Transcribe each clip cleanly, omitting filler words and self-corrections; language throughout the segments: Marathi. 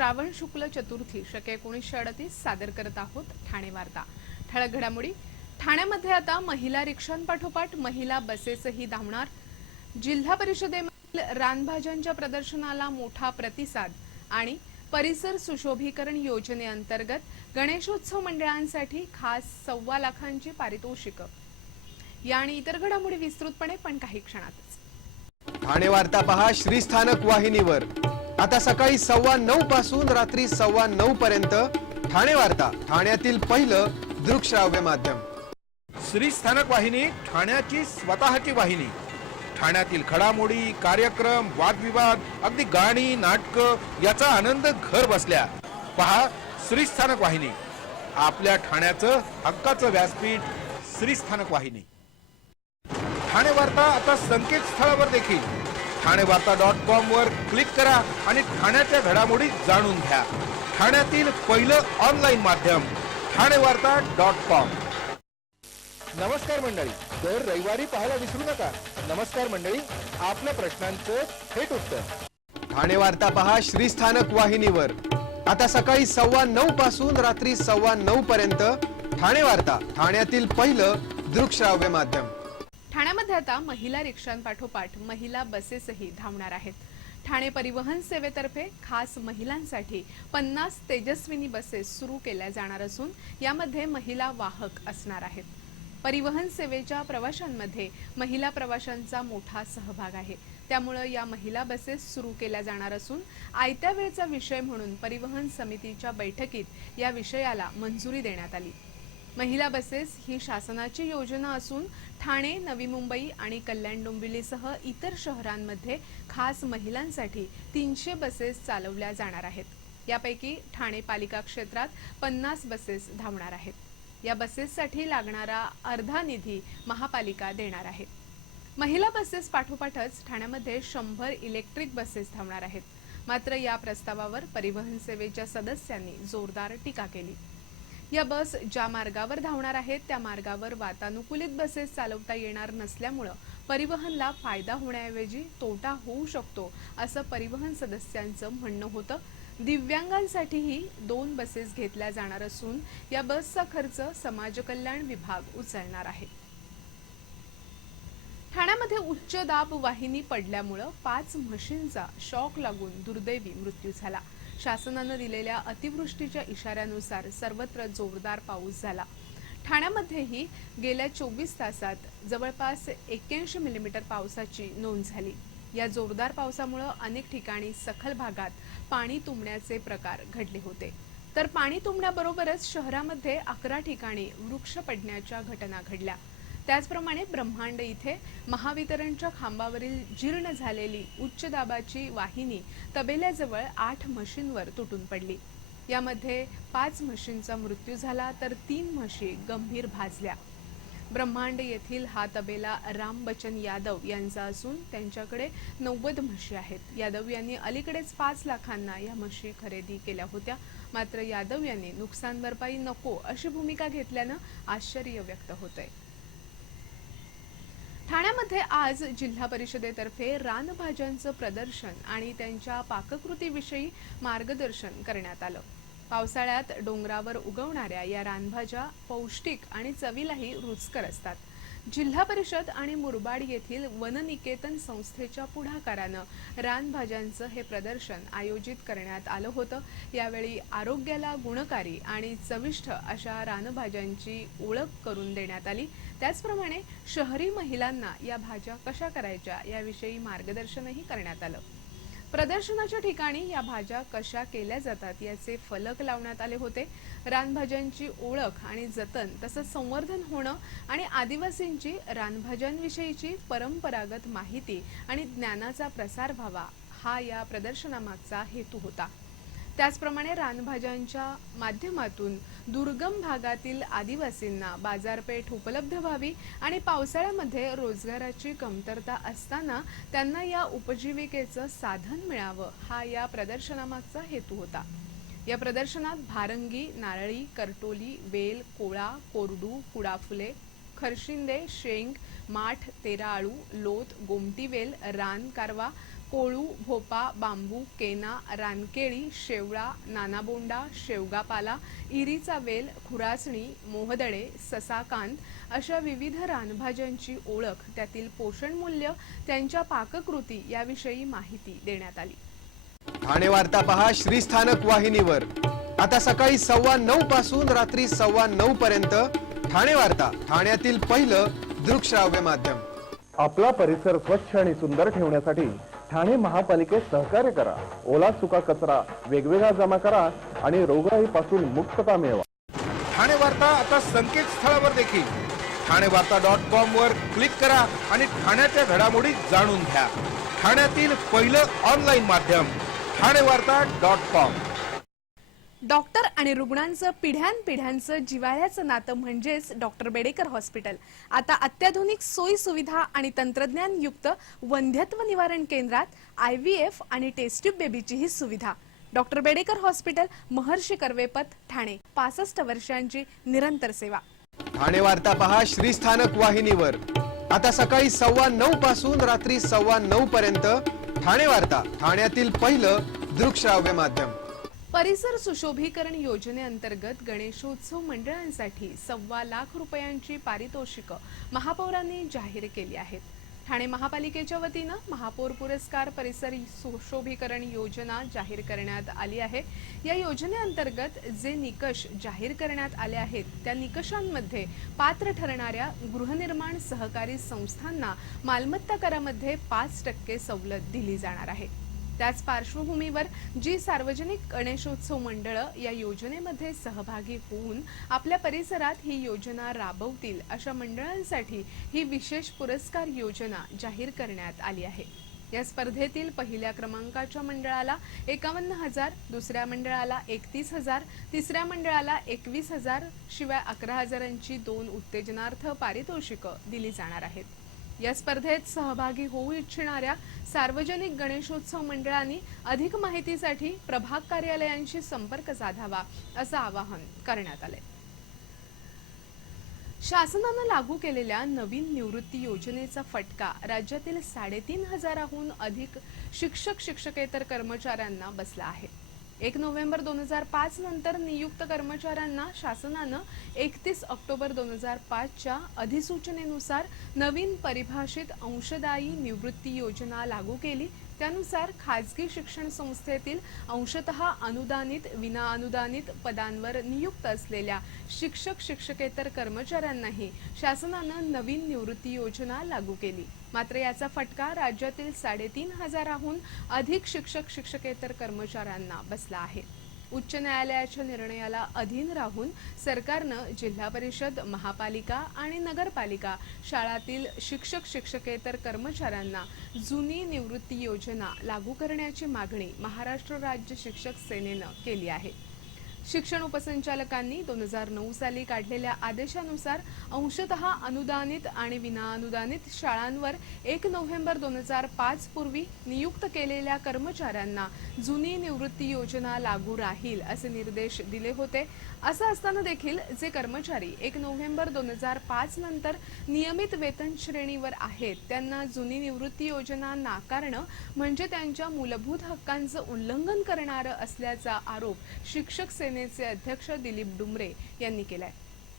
श्रावण शुक्ल चतुर्थी शके 1938 सादर करत आहोत ठाणे वार्ता। ठळक घडामोडी। ठाण्यामध्ये आता महिला रिक्षांपाठोपाठ महिला बसेसही धावणार। जिल्हा परिषदेमधील रानभाज्यांच्या प्रदर्शनाला मोठा प्रतिसाद आणि परिसर सुशोभीकरण योजनेअंतर्गत गणेशोत्सव मंडळांसाठी खास 1.25 लाखांची पारितोषिक। या आणि इतर घडामोडी विस्तृतपणे पण काही क्षणातच। ठाणे वार्ता पहा श्रीस्थानक वाहिनीवर। आता सकाळी 9:15 पासून रात्री 9:15 पर्यंत ठाणे वार्ता, ठाण्यातील पहिलं दृकश्राव्य माध्यम। श्रीस्थानक वाहिनी ठाण्याची स्वतःची वाहिनी। ठाण्यातील घडामोडी, कार्यक्रम, वादविवाद, अगदी गाणी, नाटक याचा आनंद घर बसल्या पहा श्रीस्थानक वाहिनी। आपल्या ठाण्याचं हक्काचं व्यासपीठ श्रीस्थानक वाहिनी। ठाणे वार्ता आता संकेतस्थळावर देखील ठाणेवार्ता.com वर क्लिक करा आणि ठाण्याच्या घडामोडी जाणून घ्या। ठाण्यातील पहिलं ऑनलाईन माध्यम ठाणेवार्ता.com। नमस्कार मंडळी, दर रविवारी पाहायला विसरू नका। नमस्कार मंडळी, आपल्या प्रश्नांचं थेट उत्तर। ठाणे वार्ता पहा श्रीस्थानक वाहिनीवर। आता सकाळी 9:15 पासून रात्री 9:15 पर्यंत ठाणे वार्ता, ठाण्यातील पहिलं दृकश्राव्य माध्यम। ठाण्यामध्ये आता महिला रिक्षांपाठोपाठ महिला बसेसही धावणार आहेत। ठाणे परिवहन सेवेतर्फे खास महिलांसाठी 50 तेजस्विनी बसेस सुरू केल्या जाणार असून यामध्ये महिला वाहक असणार आहेत। परिवहन सेवेच्या प्रवाशांमध्ये महिला प्रवाशांचा मोठा सहभाग आहे, त्यामुळे या महिला बसेस सुरू केल्या जाणार असून आयत्या वेळचा विषय म्हणून परिवहन समितीच्या बैठकीत या विषयाला मंजुरी देण्यात आली। महिला बसेस ही शासनाची योजना असून ठाणे, नवी मुंबई आणि कल्याण डोंबिवलीसह इतर शहरांमध्ये खास महिलांसाठी 300 बसेस चालवल्या जाणार आहेत। यापैकी ठाणे पालिका क्षेत्रात 50 बसेस धावणार आहेत। या बसेससाठी लागणारा अर्धा निधी महापालिका देणार आहे। महिला बसेस पाठोपाठच ठाण्यामध्ये 100 इलेक्ट्रिक बसेस धावणार आहेत। मात्र या प्रस्तावावर परिवहन सेवेच्या सदस्यांनी जोरदार टीका केली। या बस ज्या मार्गावर धावणार आहेत त्या मार्गावर वातानुकूलित बसेस चालवता येणार नसल्यामुळे परिवहनला फायदा होण्याऐवजी तोटा होऊ शकतो असं परिवहन सदस्यांचं म्हणणं होतं। दिव्यांगांसाठीही 2 बसेस घेतल्या जाणार असून या बसचा खर्च समाज कल्याण विभाग उचलणार आहे। ठाण्यामध्ये उच्च दाब वाहिनी पडल्यामुळे 5 म्हशींचा शॉक लागून दुर्दैवी मृत्यू झाला। शासनाने दिलेल्या अतिवृष्टीच्या इशाऱ्यानुसार सर्वत्र जोरदार पाऊस झाला। ठाण्यामध्येही गेल्या 24 तासात जवळपास 81 मिलीमीटर पावसाची नोंद झाली। या जोरदार पावसामुळे अनेक ठिकाणी सखल भागात पाणी तुंबण्याचे प्रकार घडले होते, तर पाणी तुंबण्याबरोबरच शहरामध्ये 11 ठिकाणी वृक्ष पडण्याच्या घटना घडल्या। त्याचप्रमाणे ब्रह्मांड इथे महावितरणच्या खांबावरील जीर्ण झालेली उच्च दाबाची वाहिनी तबेल्याजवळ 8 म्हशींवर तुटून पडली। यामध्ये 5 म्हशींचा मृत्यू झाला तर 3 म्हशी गंभीर भाजल्या। ब्रह्मांड येथील हा तबेला राम बचन यादव यांचा असून त्यांच्याकडे 90 म्हशी आहेत। यादव यांनी अलीकडेच 5 लाखांना या म्हशी खरेदी केल्या होत्या, मात्र यादव यांनी नुकसान भरपाई नको अशी भूमिका घेतल्यानं आश्चर्य व्यक्त होतंय। ठाण्यामध्ये आज जिल्हा परिषदेतर्फे रानभाज्यांचं प्रदर्शन आणि त्यांच्या पाककृतीविषयी मार्गदर्शन करण्यात आलं। पावसाळ्यात डोंगरावर उगवणाऱ्या या रानभाज्या पौष्टिक आणि चवीलाही रुचकर असतात। जिल्हा परिषद आणि मुरबाड येथील वननिकेतन संस्थेच्या पुढाकारानं रानभाज्यांचं हे प्रदर्शन आयोजित करण्यात आलं होतं। यावेळी आरोग्याला गुणकारी आणि चविष्ट अशा रानभाज्यांची ओळख करून देण्यात आली। त्याचप्रमाणे शहरी महिलांना या भाज्या कशा करायच्या याविषयी मार्गदर्शनही करण्यात आलं। प्रदर्शनाच्या ठिकाणी या भाज्या कशा केल्या जातात याचे फलक लावण्यात आले होते। रानभाज्यांची ओळख आणि जतन तसंच संवर्धन होणं आणि आदिवासींची रानभाज्यांविषयीची परंपरागत माहिती आणि ज्ञानाचा प्रसार व्हावा हा या प्रदर्शनामागचा हेतू होता। त्याचप्रमाणे रानभाज्यांच्या माध्यमातून दुर्गम भागातील आदिवासींना बाजारपेठ उपलब्ध व्हावी आणि पावसाळ्यामध्ये रोजगाराची कमतरता असताना त्यांना या उपजीविकेचं साधन मिळावं हा या प्रदर्शनामागचा हेतू होता। या प्रदर्शनात भारंगी, नारळी, करटोली, वेल, कोळा, कोरडू, कुडाफुले, खरशिंदे, शेंग, माठ, तेरा आळू, लोत, गोमटी वेल, रान कारवा, कोळू, भोपा, बांबू, केना, रानकेळी, शेवळा, नानाबोंडा, शेवगापाला, इरीचा वेल, खुरासणी, मोहदडे, ससाकांत अशा विविध रानभाज्यांची ओळख, त्यातील पोषण मूल्य, त्यांच्या पाककृती याविषयी माहिती देण्यात आली. ठाणे वार्ता पहा श्रीस्थानक वाहिनीवर. आता सकाळी 9:15 पासून रात्री 9:15 पर्यंत ठाणे वार्ता, ठाण्यातील पहिलं दृकश्राव्य माध्यम. आपला परिसर स्वच्छ आणि सुंदर ठेवण्यासाठी ठाणे महापालिकेत सहकार्य करा. ओला सुका कचरा वेगवेगळा जमा करा आणि रोगराईपासून मुक्तता मिळवा. ठाणे वार्ता आता संकेतस्थळावर देखील ठाणेवार्ता.com वर क्लिक करा आणि ठाण्याच्या घडामोडी जाणून घ्या. ठाण्यातील पहिलं ऑनलाईन माध्यम ठाणेवार्ता.com. डॉक्टर आणि रुग्णांचं पिढ्यानपिढ्यांचं जिव्हाळ्याचं नातं म्हणजेच डॉक्टर बेडेकर हॉस्पिटल. आता अत्याधुनिक सोयी सुविधा आणि तंत्रज्ञान युक्त वंध्यत्व निवारण केंद्रात IVF आणि टेस्ट ट्यूब बेबीचीही सुविधा. डॉक्टर बेडेकर हॉस्पिटल, महर्षी कर्वेपथ, ठाणे. 65 वर्षांची निरंतर सेवा. ठाणे वार्ता पहा श्रीस्थानक वाहिनीवर. आता सकाळी 9:15 पासून रात्री 9:15 पर्यंत ठाणे वार्ता, ठाण्यातील पहिलं दृकश्राव्य माध्यम. परिसर सुशोभीकरण योजनेअंतर्गत गणेशोत्सव मंडळांसाठी 1.25 लाख रुपयांची पारितोषिकं महापौरांनी जाहीर केली आहेत. ठाणे महापालिकेच्या वतीनं महापौर पुरस्कार परिसर सुशोभीकरण योजना जाहीर करण्यात आली आहे. या योजनेअंतर्गत जे निकष जाहीर करण्यात आले आहेत त्या निकषांमध्ये पात्र ठरणाऱ्या गृहनिर्माण सहकारी संस्थांना मालमत्ता करामध्ये 5% सवलत दिली जाणार आहे. त्याच पार्श्वभूमीवर जी सार्वजनिक गणेशोत्सव मंडळं या योजनेमध्ये सहभागी होऊन आपल्या परिसरात ही योजना राबवतील अशा मंडळांसाठी ही विशेष पुरस्कार योजना जाहीर करण्यात आली आहे. या स्पर्धेतील पहिल्या क्रमांकाच्या मंडळाला 51,000, दुसऱ्या मंडळाला 31,000, तिसऱ्या मंडळाला 21,000 शिवाय 11,000ची 2 उत्तेजनार्थ पारितोषिकं दिली जाणार आहेत. या स्पर्धेत सहभागी होऊ इच्छिणाऱ्या सार्वजनिक गणेशोत्सव मंडळांनी अधिक माहितीसाठी प्रभाग कार्यालयांशी संपर्क साधावा असं आवाहन करण्यात आले. शासनानं लागू केलेल्या नवीन निवृत्ती योजनेचा फटका राज्यातील 3,500हून अधिक शिक्षक शिक्षकेतर कर्मचाऱ्यांना बसला आहे. 1 नोव्हेंबर 2005 नंतर नियुक्त कर्मचाऱ्यांना शासनानं 31 ऑक्टोबर 2005च्या अधिसूचनेनुसार नवीन परिभाषित अंशदायी निवृत्ती योजना लागू केली. त्यानुसार खाजगी शिक्षण संस्थेतील अंशतः अनुदानित, विनाअनुदानित पदांवर नियुक्त असलेल्या शिक्षक शिक्षकेतर कर्मचाऱ्यांनाही शासनानं नवीन निवृत्ती योजना लागू केली. मात्र याचा फटका राज्यातील 3,500हून अधिक शिक्षक शिक्षकेतर कर्मचाऱ्यांना बसला आहे. उच्च न्यायालयाच्या निर्णयाला अधीन राहून सरकारनं जिल्हा परिषद, महापालिका आणि नगरपालिका शाळातील शिक्षक शिक्षकेतर कर्मचाऱ्यांना जुनी निवृत्ती योजना लागू करण्याची मागणी महाराष्ट्र राज्य शिक्षक सेनेनं केली आहे. शिक्षण उपसंचालकांनी 2009 साली काढलेल्या आदेशानुसार अंशतः अनुदानित आणि विनाअनुदानित शाळांवर 1 नोव्हेंबर 2005 पूर्वी नियुक्त केलेल्या कर्मचाऱ्यांना जुनी निवृत्ती योजना लागू राहील असे निर्देश दिले होते. असं असताना देखील जे कर्मचारी 1 नोव्हेंबर 2005 नंतर नियमित वेतन श्रेणीवर आहेत त्यांना जुनी निवृत्ती योजना नाकारणं म्हणजे त्यांच्या मूलभूत हक्कांचं उल्लंघन करणारं असल्याचा आरोप शिक्षक सेनेचे अध्यक्ष दिलीप डुमरे यांनी केलाय.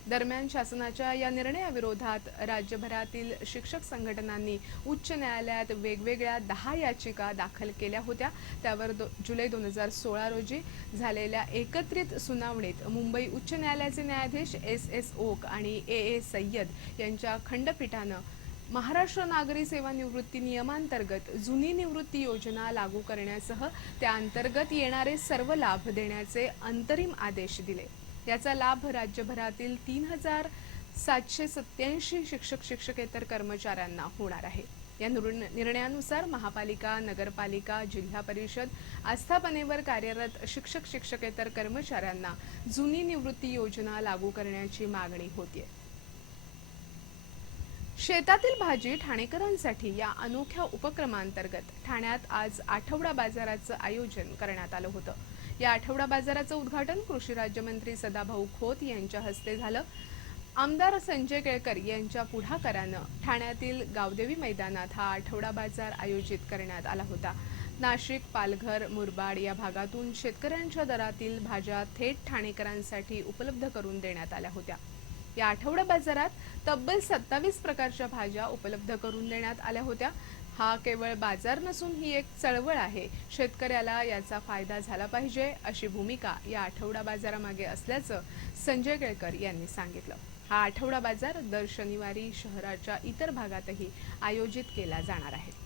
दरम्यान शासनाच्या या निर्णयाविरोधात राज्यभरातील शिक्षक संघटनांनी उच्च न्यायालयात वेगवेगळ्या 10 याचिका दाखल केल्या होत्या. त्यावर जुलै 2016 रोजी झालेल्या एकत्रित सुनावणीत मुंबई उच्च न्यायालयाचे न्यायाधीश SS ओक आणि AA सय्यद यांच्या खंडपीठानं महाराष्ट्र नागरी सेवा निवृत्ती नियमांतर्गत जुनी निवृत्ती योजना लागू करण्यासह त्या अंतर्गत येणारे सर्व लाभ देण्याचे अंतरिम आदेश दिले. याचा लाभ राज्यभरातील 3,787 शिक्षक शिक्षकेतर कर्मचाऱ्यांना होणार आहे. या निर्णयानुसार महापालिका, नगरपालिका, जिल्हा परिषद आस्थापनेवर कार्यरत शिक्षक शिक्षकेतर कर्मचाऱ्यांना जुनी निवृत्ती योजना लागू करण्याची मागणी होतीये. शेतातील भाजी ठाणेकरांसाठी या अनोख्या उपक्रमांतर्गत ठाण्यात आज आठवडा बाजाराचं आयोजन करण्यात आलं होतं. या आठवडा बाजाराचं उद्घाटन कृषी राज्यमंत्री सदाभाऊ खोत यांच्या हस्ते झालं. आमदार संजय केळकर यांच्या पुढाकारानं ठाण्यातील गावदेवी मैदानात हा आठवडा बाजार आयोजित करण्यात आला होता. नाशिक, पालघर, मुरबाड या भागातून शेतकऱ्यांच्या दरातील भाज्या थेट ठाणेकरांसाठी उपलब्ध करून देण्यात आल्या होत्या. या आठवडा बाजारात तब्बल 27 प्रकारच्या भाज्या उपलब्ध करून देण्यात आल्या होत्या. हा केवळ बाजार नसून ही एक चळवळ आहे. शेतकऱ्याला याचा फायदा झाला पाहिजे अशी भूमिका या आठवडा बाजारामागे असल्याचं संजय केळकर यांनी सांगितलं. हा आठवडा बाजार दर शनिवारी शहराच्या इतर भागातही आयोजित केला जाणार आहे.